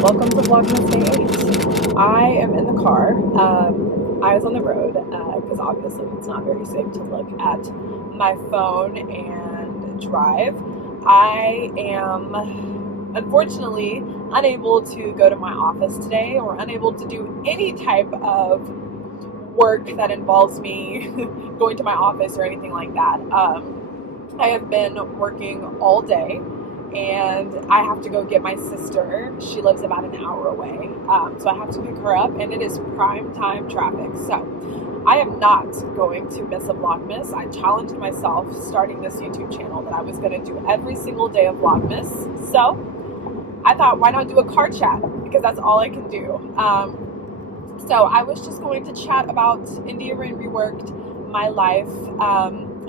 Welcome to Vlogmas Day 8. I am in the car. I was on the road because obviously it's not very safe to look at my phone and drive. I am unfortunately unable to go to my office today or unable to do any type of work that involves me going to my office or anything like that. I have been working all day, and I have to go get my sister. She lives about an hour away, so I have to pick her up, and it is prime time traffic. So I am not going to miss a Vlogmas. I challenged myself starting this YouTube channel that I was going to do every single day of Vlogmas. So I thought, why not do a car chat? Because that's all I can do. So I was just going to chat about India Rain Reworked, my life,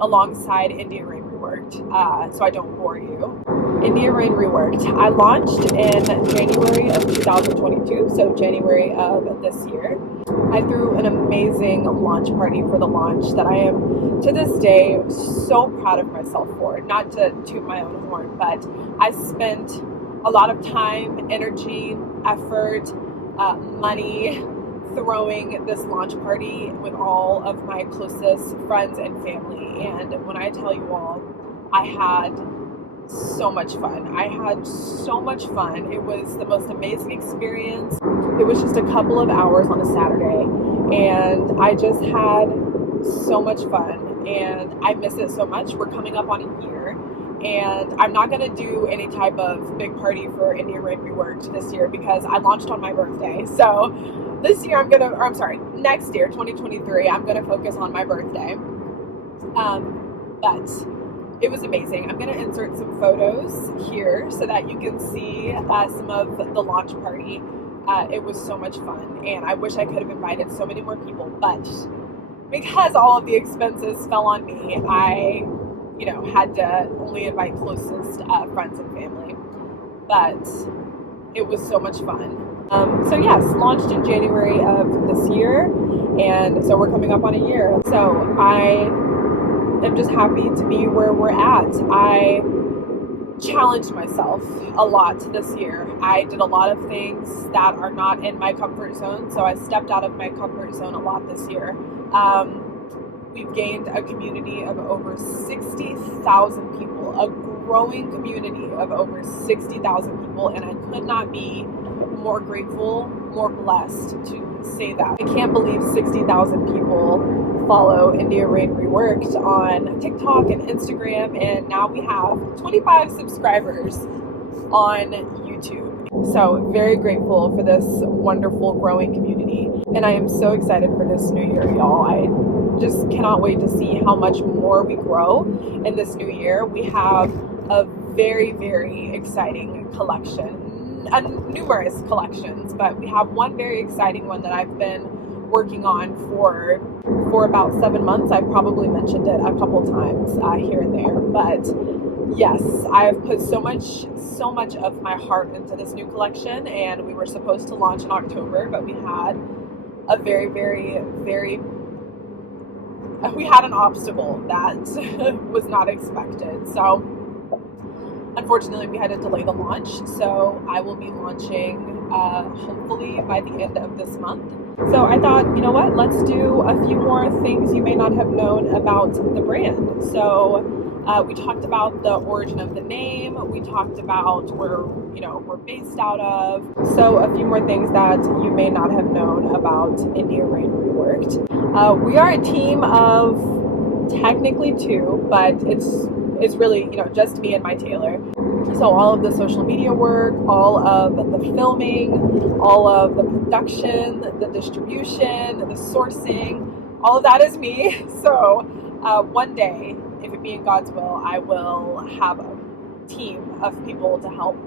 alongside India Rain Reworked, so I don't bore you. India Rain Reworked. I launched in January of 2022, so January of this year. I threw an amazing launch party for the launch that I am, to this day, so proud of myself for. Not to toot my own horn, but I spent a lot of time, energy, effort, money throwing this launch party with all of my closest friends and family. And when I tell you all, I had so much fun. I had so much fun. It was the most amazing experience. It was just a couple of hours on a Saturday, and I just had so much fun, and I miss it so much. We're coming up on a year, and I'm not going to do any type of big party for India Rain Reworked this year because I launched on my birthday. So this year next year, 2023, I'm going to focus on my birthday. But it was amazing. I'm going to insert some photos here so that you can see some of the launch party. It was so much fun, and I wish I could have invited so many more people, but because all of the expenses fell on me, I had to only invite closest friends and family. But it was so much fun. So yes, launched in January of this year, and so we're coming up on a year. So I am just happy to be where we're at. I challenged myself a lot this year. I did a lot of things that are not in my comfort zone, so I stepped out of my comfort zone a lot this year. We've gained a community of over 60,000 people, a growing community of over 60,000 people, and I could not be more grateful, more blessed to say that. I can't believe 60,000 people follow India Rain Reworked on TikTok and Instagram, and now we have 25 subscribers on YouTube. So very grateful for this wonderful growing community, and I am so excited for this new year, y'all. I just cannot wait to see how much more we grow in this new year. We have a very, very exciting collection, numerous collections, but we have one very exciting one that I've been working on for about 7 months. I've probably mentioned it a couple times here and there, but yes, I have put so much of my heart into this new collection, and we were supposed to launch in October, but we had a we had an obstacle that was not expected. So unfortunately, we had to delay the launch. So I will be launching hopefully by the end of this month. So I thought, you know what, let's do a few more things you may not have known about the brand. So we talked about the origin of the name. We talked about where we're based out of. So a few more things that you may not have known about India Rain Reworked. We are a team of technically 2, but it's really just me and my tailor. So all of the social media work, all of the filming, all of the production, the distribution, the sourcing, all of that is me. So one day, if it be in God's will, I will have a team of people to help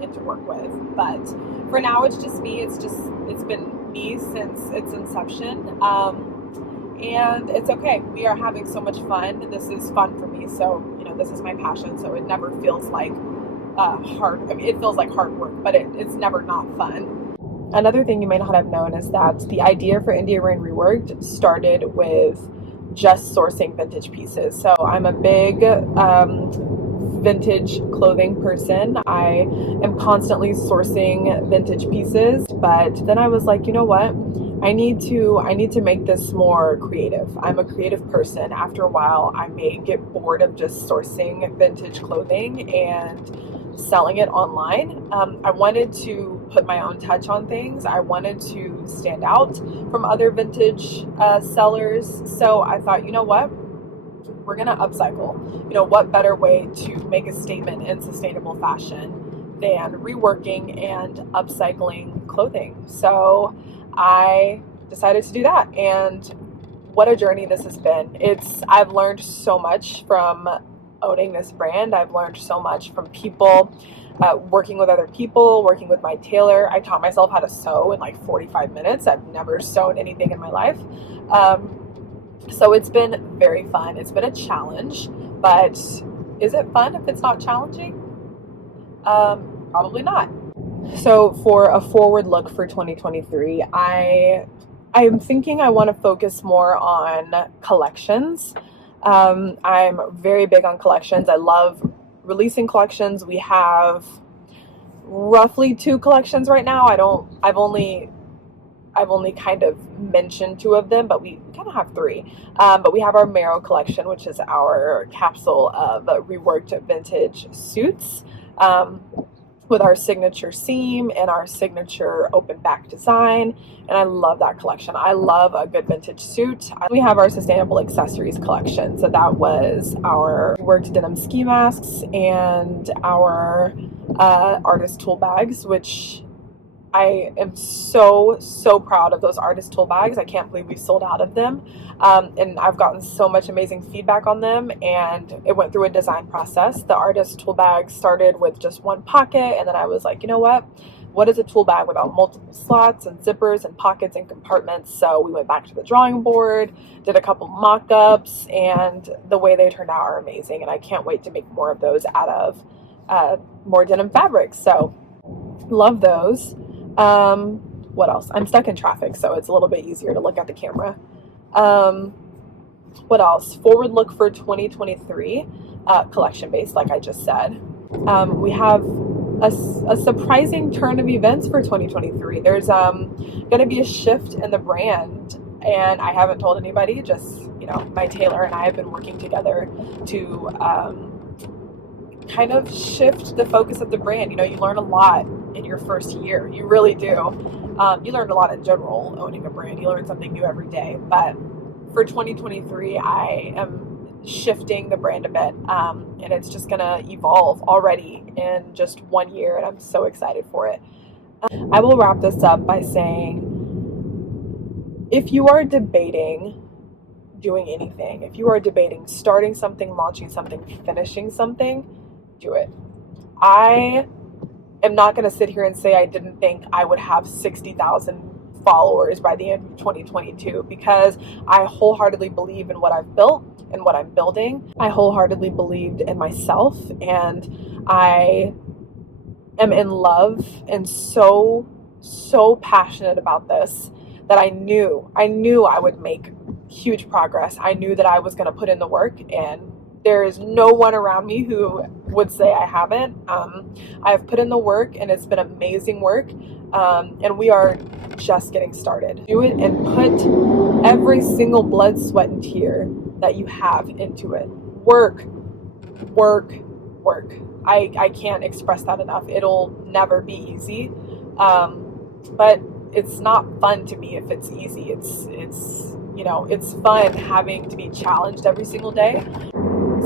and to work with. But for now, it's just me. It's been me since its inception. And it's okay. We are having so much fun. This is fun for me. So, this is my passion. So it never feels like hard. I mean, it feels like hard work, but it's never not fun. Another thing you may not have known is that the idea for India Rain Reworked started with just sourcing vintage pieces. So I'm a big vintage clothing person. I am constantly sourcing vintage pieces, but then I was like, you know what? I need to make this more creative. I'm a creative person. After a while, I may get bored of just sourcing vintage clothing and selling it online. I wanted to put my own touch on things. I wanted to stand out from other vintage sellers. So I thought, you know what? We're gonna upcycle. You know, what better way to make a statement in sustainable fashion than reworking and upcycling clothing? So I decided to do that, and what a journey this has been. I've learned so much from owning this brand. I've learned so much from people, working with other people, working with my tailor. I taught myself how to sew in like 45 minutes. I've never sewn anything in my life. So it's been very fun. It's been a challenge, but is it fun if it's not challenging? Probably not. So for a forward look for 2023, I'm thinking I want to focus more on collections. I'm very big on collections. I love releasing collections. We have roughly 2 collections right now. I've only kind of mentioned 2 of them, but we kind of have 3. But we have our Marrow collection, which is our capsule of reworked vintage suits, with our signature seam and our signature open back design. And I love that collection. I love a good vintage suit. We have our sustainable accessories collection. So that was our reworked denim ski masks and our artist tool bags, which I am so proud of those artist tool bags. I can't believe we sold out of them. And I've gotten so much amazing feedback on them, and it went through a design process. The artist tool bag started with just 1 pocket, and then I was like, you know what is a tool bag without multiple slots and zippers and pockets and compartments? So we went back to the drawing board, did a couple mock-ups, and the way they turned out are amazing, and I can't wait to make more of those out of more denim fabrics. So love those. What else? I'm stuck in traffic, so it's a little bit easier to look at the camera. What else? Forward look for 2023, collection based, like I just said. We have a surprising turn of events for 2023. There's going to be a shift in the brand, and I haven't told anybody. Just, you know, my tailor and I have been working together to kind of shift the focus of the brand. You know, you learn a lot in your first year. You really do. You learned a lot in general owning a brand. You learn something new every day. But for 2023, I am shifting the brand a bit, and it's just going to evolve already in just 1 year, and I'm so excited for it. I will wrap this up by saying, if you are debating doing anything, if you are debating starting something, launching something, finishing something, do it. I am not going to sit here and say I didn't think I would have 60,000 followers by the end of 2022, because I wholeheartedly believe in what I've built and what I'm building. I wholeheartedly believed in myself, and I am in love and so passionate about this that I knew I would make huge progress. I knew that I was going to put in the work, and there is no one around me who would say I haven't. I have put in the work, and it's been amazing work, and we are just getting started. Do it and put every single blood, sweat, and tear that you have into it. Work. I can't express that enough. It'll never be easy, but it's not fun to me if it's easy. It's you know, it's fun having to be challenged every single day.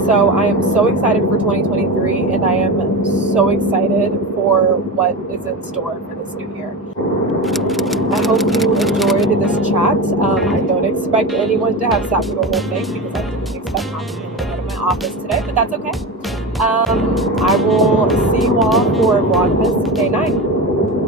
So I am so excited for 2023, and I am so excited for what is in store for this new year. I hope you enjoyed this chat. I don't expect anyone to have sat through the whole thing, because I didn't expect not to be able to go to my office today, but that's okay. I will see you all for Vlogmas Day 9.